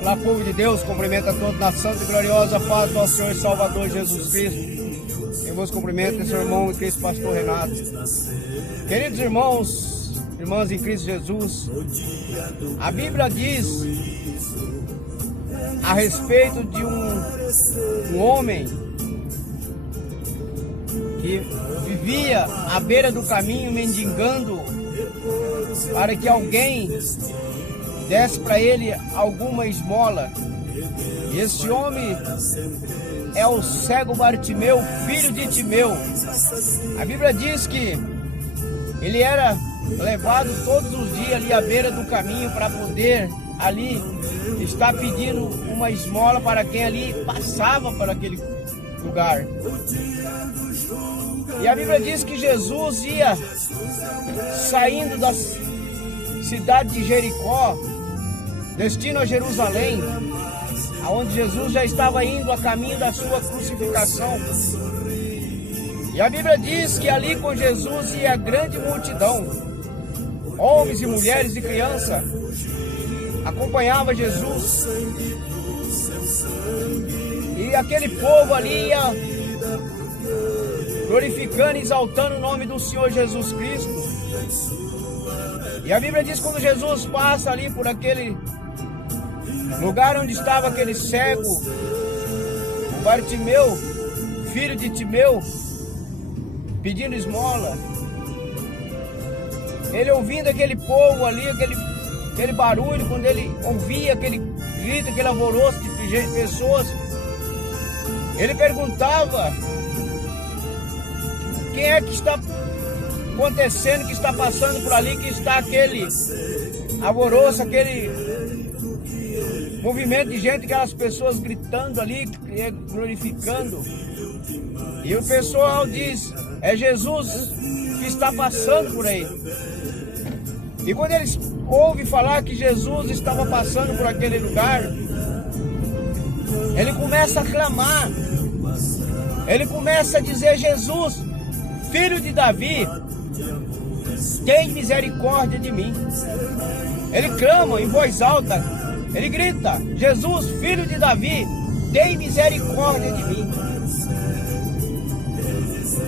Olá, povo de Deus, cumprimento a todos na santa e gloriosa paz do nosso Senhor e Salvador Jesus Cristo. Eu vos cumprimento, seu irmão em Cristo, pastor Renato. Queridos irmãos, irmãs em Cristo Jesus, a Bíblia diz a respeito de um homem que vivia à beira do caminho mendigando para que alguém desse para ele alguma esmola. E esse homem é o cego Bartimeu, filho de Timeu. A Bíblia diz que ele era levado todos os dias ali à beira do caminho para poder ali estar pedindo uma esmola para quem ali passava por aquele lugar. E a Bíblia diz que Jesus ia saindo da cidade de Jericó, destino a Jerusalém, aonde Jesus já estava indo a caminho da sua crucificação. E a Bíblia diz que ali com Jesus ia grande multidão, homens e mulheres e crianças, acompanhava Jesus. E aquele povo ali ia glorificando e exaltando o nome do Senhor Jesus Cristo. E a Bíblia diz que quando Jesus passa ali por aquele lugar onde estava aquele cego, o Bartimeu, filho de Timeu, pedindo esmola, ele ouvindo aquele povo ali, aquele barulho, quando ele ouvia aquele grito, aquele alvoroço de pessoas, ele perguntava: quem é que está acontecendo, que está passando por ali, que está aquele alvoroço, aquele movimento de gente, aquelas pessoas gritando ali, glorificando. E o pessoal diz: é Jesus que está passando por aí. E quando eles ouvem falar que Jesus estava passando por aquele lugar, ele começa a clamar, ele começa a dizer: Jesus, filho de Davi, tem misericórdia de mim. Ele clama em voz alta, ele grita: Jesus, filho de Davi, tem misericórdia de mim.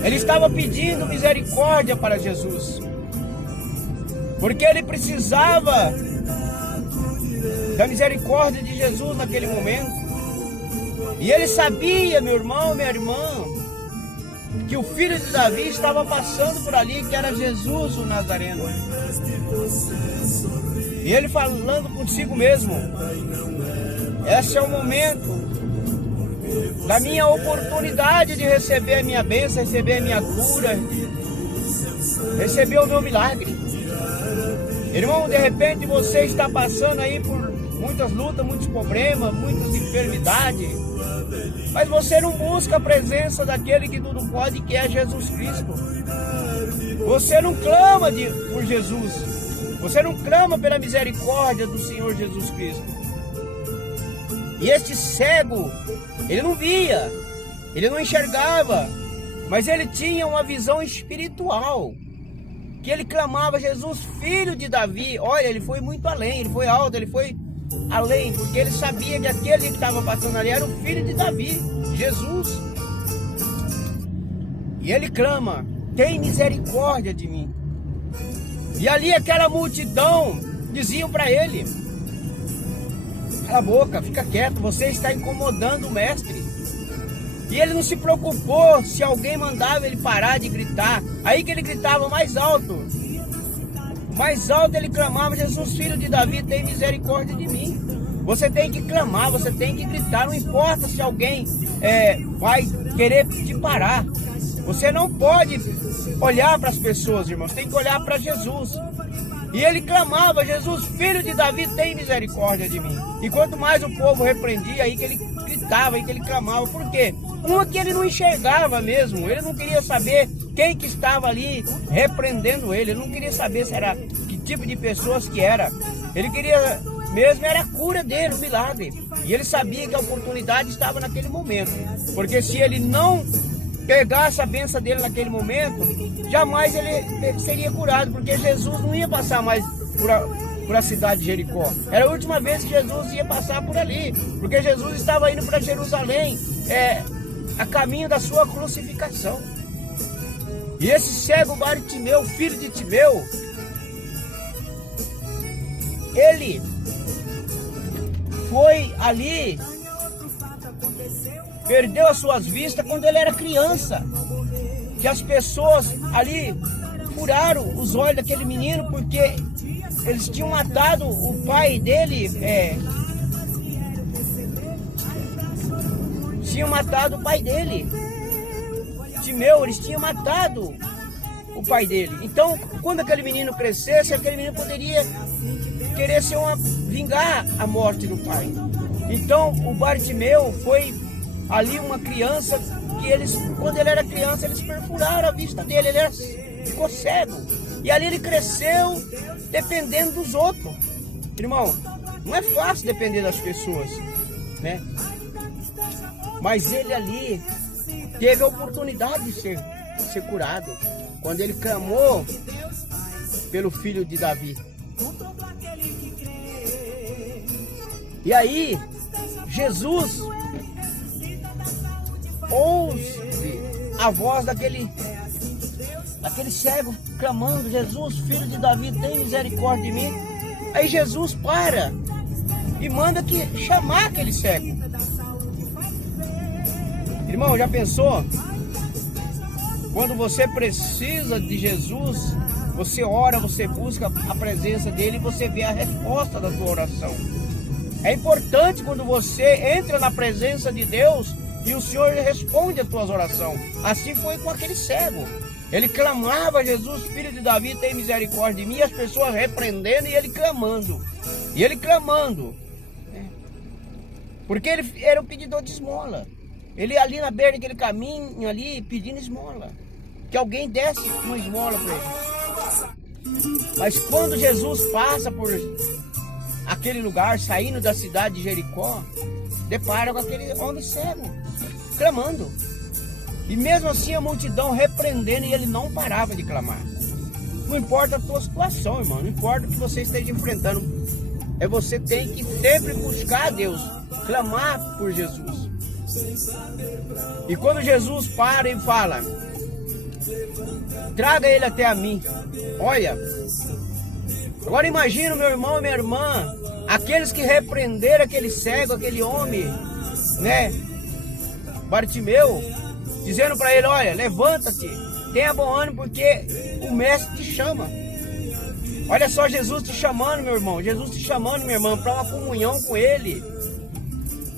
Ele estava pedindo misericórdia para Jesus, porque ele precisava da misericórdia de Jesus naquele momento. E ele sabia, meu irmão, minha irmã, que o filho de Davi estava passando por ali, que era Jesus o Nazareno. E ele falando consigo mesmo: esse é o momento da minha oportunidade de receber a minha bênção, receber a minha cura, receber o meu milagre. Irmão, de repente você está passando aí por muitas lutas, muitos problemas, muitas enfermidades, mas você não busca a presença daquele que tudo pode, que é Jesus Cristo. Você não clama por Jesus, você não clama pela misericórdia do Senhor Jesus Cristo. E este cego, ele não via, ele não enxergava, mas ele tinha uma visão espiritual, que ele clamava: Jesus, filho de Davi. Olha, ele foi muito além, ele foi alto, ele foi além, porque ele sabia que aquele que estava passando ali era o filho de Davi, Jesus. E ele clama: tem misericórdia de mim. E ali aquela multidão diziam para ele: cala a boca, fica quieto, você está incomodando o mestre. E ele não se preocupou se alguém mandava ele parar de gritar. Aí que ele gritava mais alto. Mais alto ele clamava: Jesus, filho de Davi, tem misericórdia de mim. Você tem que clamar, você tem que gritar. Não importa se alguém vai querer te parar. Você não pode olhar para as pessoas, irmãos. Tem que olhar para Jesus. E ele clamava: Jesus, filho de Davi, tem misericórdia de mim. E quanto mais o povo repreendia, aí que ele gritava, aí que ele clamava. Por quê? Uma que ele não enxergava mesmo. Ele não queria saber quem que estava ali repreendendo ele. Ele não queria saber se era que tipo de pessoas que era. Ele queria mesmo era a cura dele, o milagre. E ele sabia que a oportunidade estava naquele momento. Porque se ele não pegasse a bênção dele naquele momento, jamais ele seria curado. Porque Jesus não ia passar mais por a cidade de Jericó. Era a última vez que Jesus ia passar por ali, porque Jesus estava indo para Jerusalém, a caminho da sua crucificação. E esse cego Bartimeu, filho de Timeu, ele foi ali, perdeu as suas vistas quando ele era criança. Que as pessoas ali furaram os olhos daquele menino porque eles tinham matado o pai dele, tinham matado o pai dele. Timeu, eles tinham matado o pai dele. Então, quando aquele menino crescesse, aquele menino poderia querer vingar a morte do pai. Então, o Bartimeu foi ali uma criança que quando ele era criança, eles perfuraram a vista dele, ficou cego. E ali ele cresceu dependendo dos outros. Irmão, não é fácil depender das pessoas, né? Mas ele ali teve a oportunidade de ser curado, quando ele clamou pelo filho de Davi. E aí, Jesus ouve a voz daquele cego clamando: Jesus, filho de Davi, tem misericórdia de mim. Aí Jesus para e manda chamar aquele cego. Irmão, já pensou? Quando você precisa de Jesus, você ora, você busca a presença dele e você vê a resposta da sua oração. É importante quando você entra na presença de Deus e o Senhor responde as tuas orações. Assim foi com aquele cego. Ele clamava: Jesus, filho de Davi, tem misericórdia de mim. E as pessoas repreendendo e ele clamando. E ele clamando. Porque ele era um pedidor de esmola. Ele ali na beira daquele caminho ali pedindo esmola. Que alguém desse uma esmola para ele. Mas quando Jesus passa por aquele lugar, saindo da cidade de Jericó, depara com aquele homem cego, clamando. E mesmo assim a multidão repreendendo e ele não parava de clamar. Não importa a tua situação, irmão, não importa o que você esteja enfrentando. Você tem que sempre buscar a Deus, clamar por Jesus. E quando Jesus para e fala: traga ele até a mim. Olha, agora imagina, meu irmão e minha irmã, aqueles que repreenderam aquele cego, aquele homem, né, Bartimeu, dizendo para ele: olha, levanta-te, tenha bom ânimo, porque o mestre te chama. Olha só, Jesus te chamando, meu irmão, Jesus te chamando, minha irmã, para uma comunhão com ele,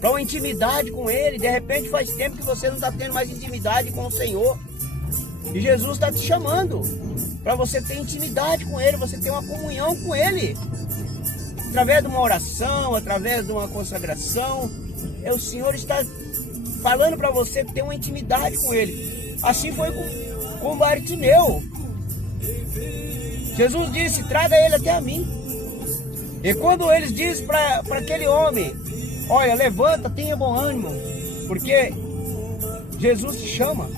para uma intimidade com ele. De repente faz tempo que você não está tendo mais intimidade com o Senhor, e Jesus está te chamando para você ter intimidade com ele, você ter uma comunhão com ele, através de uma oração, através de uma consagração. O Senhor está falando para você ter uma intimidade com ele. Assim foi com Bartimeu. Jesus disse: traga ele até a mim. E quando eles dizem para aquele homem: olha, levanta, tenha bom ânimo, porque Jesus te chama.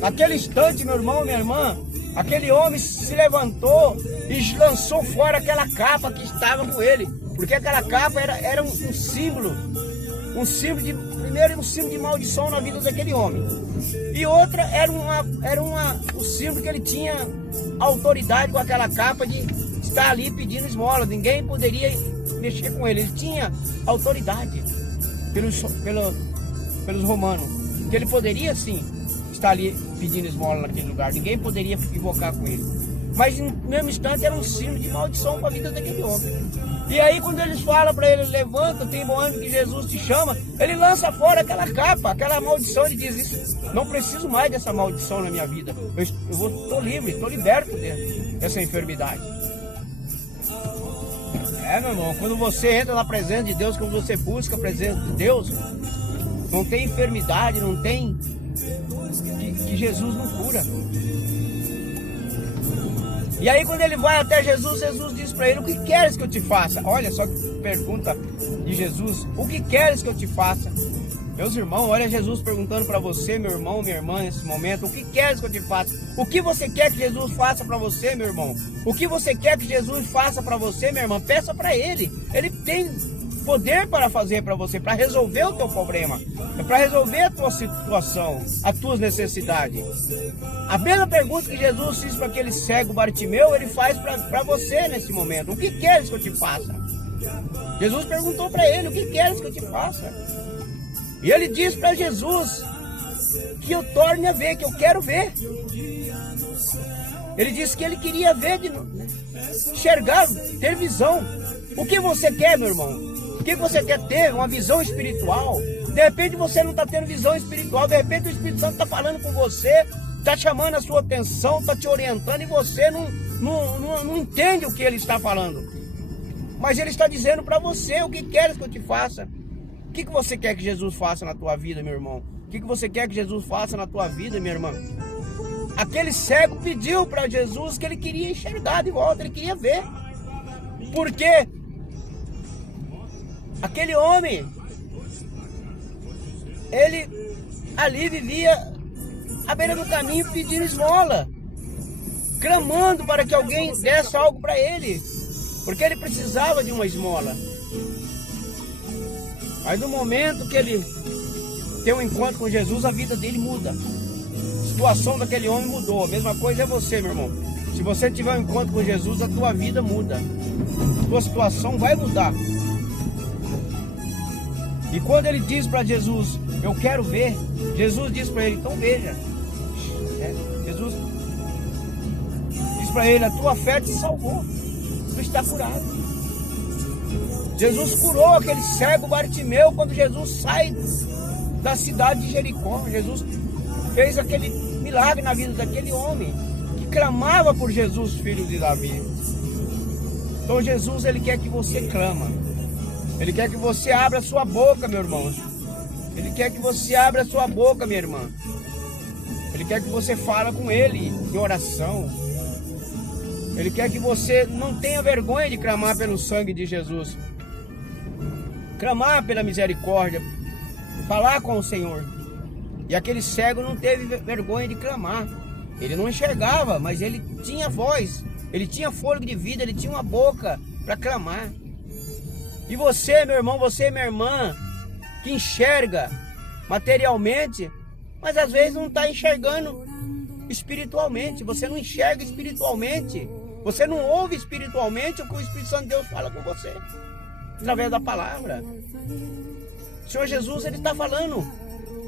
Naquele instante, meu irmão, minha irmã, aquele homem se levantou e lançou fora aquela capa que estava com ele, porque aquela capa era um símbolo de, primeiro, um símbolo de maldição na vida daquele homem, e outra era o símbolo que ele tinha autoridade com aquela capa de estar ali pedindo esmola. Ninguém poderia mexer com ele. Ele tinha autoridade pelos romanos, que ele poderia sim estar ali pedindo esmola naquele lugar. Ninguém poderia invocar com ele. Mas no mesmo instante era um símbolo de maldição para a vida daquele homem. E aí quando eles falam para ele: levanta, tem bom ânimo, que Jesus te chama, ele lança fora aquela capa, aquela maldição. Ele diz: isso, não preciso mais dessa maldição na minha vida. Eu estou livre, estou liberto dessa enfermidade. Meu irmão, quando você entra na presença de Deus, quando você busca a presença de Deus, não tem enfermidade, não tem que Jesus não cura. E aí quando ele vai até Jesus, Jesus diz para ele: o que queres que eu te faça? Olha só que pergunta de Jesus: o que queres que eu te faça? Meus irmãos, olha Jesus perguntando para você, meu irmão, minha irmã, nesse momento, o que queres que eu te faça? O que você quer que Jesus faça para você, meu irmão? O que você quer que Jesus faça para você, minha irmã? Peça para Ele. Ele tem poder para fazer para você, para resolver o teu problema, para resolver a tua situação, as tuas necessidades. A mesma pergunta que Jesus fez para aquele cego Bartimeu, Ele faz para você nesse momento. O que queres que eu te faça? Jesus perguntou para ele, o que queres que eu te faça? E ele disse para Jesus que eu torne a ver, que eu quero ver. Ele disse que ele queria ver de novo, enxergar, ter visão. O que você quer, meu irmão? O que você quer ter? Uma visão espiritual? De repente você não está tendo visão espiritual, de repente o Espírito Santo está falando com você, está chamando a sua atenção, está te orientando e você não entende o que ele está falando. Mas ele está dizendo para você, o que queres que eu te faça? O que você quer que Jesus faça na tua vida, meu irmão? O que você quer que Jesus faça na tua vida, minha irmã? Aquele cego pediu para Jesus que ele queria enxergar de volta, ele queria ver. Porque aquele homem, ele ali vivia à beira do caminho pedindo esmola, clamando para que alguém desse algo para ele, porque ele precisava de uma esmola. Mas no momento que ele tem um encontro com Jesus, a vida dele muda. A situação daquele homem mudou. A mesma coisa é você, meu irmão. Se você tiver um encontro com Jesus, a tua vida muda. A tua situação vai mudar. E quando ele diz para Jesus, eu quero ver, Jesus diz para ele, então veja. Jesus diz para ele, a tua fé te salvou. Tu está curado. Jesus curou aquele cego Bartimeu quando Jesus sai da cidade de Jericó. Jesus fez aquele milagre na vida daquele homem que clamava por Jesus, filho de Davi. Então Jesus, ele quer que você clama. Ele quer que você abra a sua boca, meu irmão. Ele quer que você abra a sua boca, minha irmã. Ele quer que você fale com ele em oração. Ele quer que você não tenha vergonha de clamar pelo sangue de Jesus. Clamar pela misericórdia, falar com o Senhor. E aquele cego não teve vergonha de clamar. Ele não enxergava, mas ele tinha voz, ele tinha fôlego de vida, ele tinha uma boca para clamar. E você, meu irmão, você, minha irmã, que enxerga materialmente, mas às vezes não está enxergando espiritualmente. Você não enxerga espiritualmente, você não ouve espiritualmente o que o Espírito Santo de Deus fala com você através da palavra. O Senhor Jesus, ele está falando,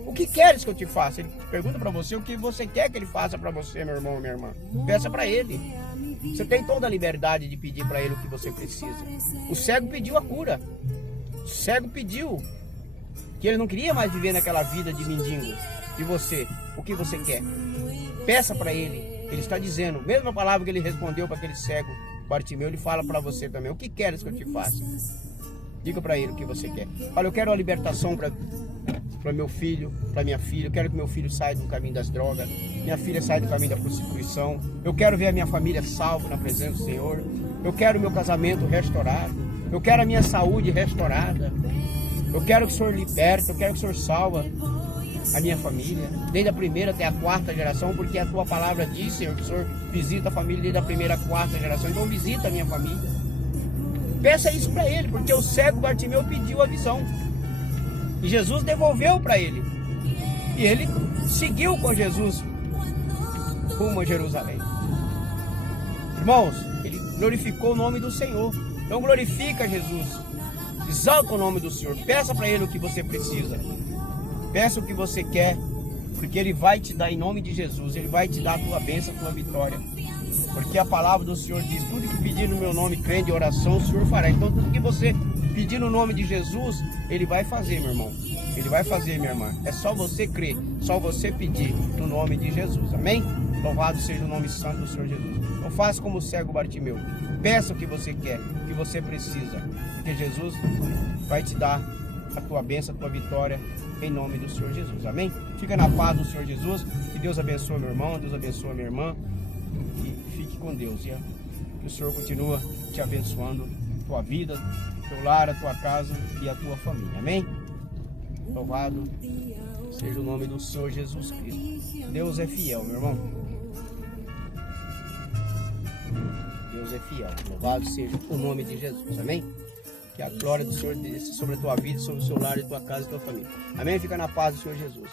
o que queres que eu te faça? Ele pergunta para você o que você quer que ele faça para você, meu irmão, minha irmã. Peça para ele. Você tem toda a liberdade de pedir para ele o que você precisa. O cego pediu a cura. O cego pediu que ele não queria mais viver naquela vida de mendigo. E você, o que você quer? Peça para ele. Ele está dizendo, mesma palavra que ele respondeu para aquele cego Bartimeu, ele fala para você também, o que queres que eu te faça? Diga para ele o que você quer. Olha, eu quero a libertação para meu filho, para minha filha. Eu quero que meu filho saia do caminho das drogas, minha filha saia do caminho da prostituição. Eu quero ver a minha família salva na presença do Senhor. Eu quero o meu casamento restaurado. Eu quero a minha saúde restaurada. Eu quero que o Senhor liberte, eu quero que o Senhor salva a minha família, desde a primeira até a quarta geração, porque a tua palavra diz, Senhor, que o Senhor visita a família desde a primeira à quarta geração. Então visita a minha família. Peça isso para ele, porque o cego Bartimeu pediu a visão. E Jesus devolveu para ele. E ele seguiu com Jesus rumo a Jerusalém. Irmãos, ele glorificou o nome do Senhor. Então glorifica Jesus. Exalta o nome do Senhor. Peça para ele o que você precisa. Peça o que você quer, porque ele vai te dar em nome de Jesus. Ele vai te dar a tua bênção, a tua vitória. Porque a palavra do Senhor diz, tudo que pedir no meu nome, crendo em oração, o Senhor fará. Então tudo que você pedir no nome de Jesus, ele vai fazer, meu irmão. Ele vai fazer, minha irmã. É só você crer, só você pedir no nome de Jesus. Amém? Louvado seja o nome santo do Senhor Jesus. Então faça como o cego Bartimeu. Peça o que você quer, o que você precisa. Porque Jesus vai te dar a tua bênção, a tua vitória, em nome do Senhor Jesus. Amém? Fica na paz do Senhor Jesus. Que Deus abençoe meu irmão, Deus abençoe a minha irmã. E fique com Deus. E que o Senhor continua te abençoando, tua vida, teu lar, a tua casa e a tua família. Amém? Louvado seja o nome do Senhor Jesus Cristo. Deus é fiel, meu irmão. Deus é fiel. Louvado seja o nome de Jesus. Amém? Que a glória do Senhor desça sobre a tua vida, sobre o seu lar, e tua casa e tua família. Amém? Fica na paz do Senhor Jesus.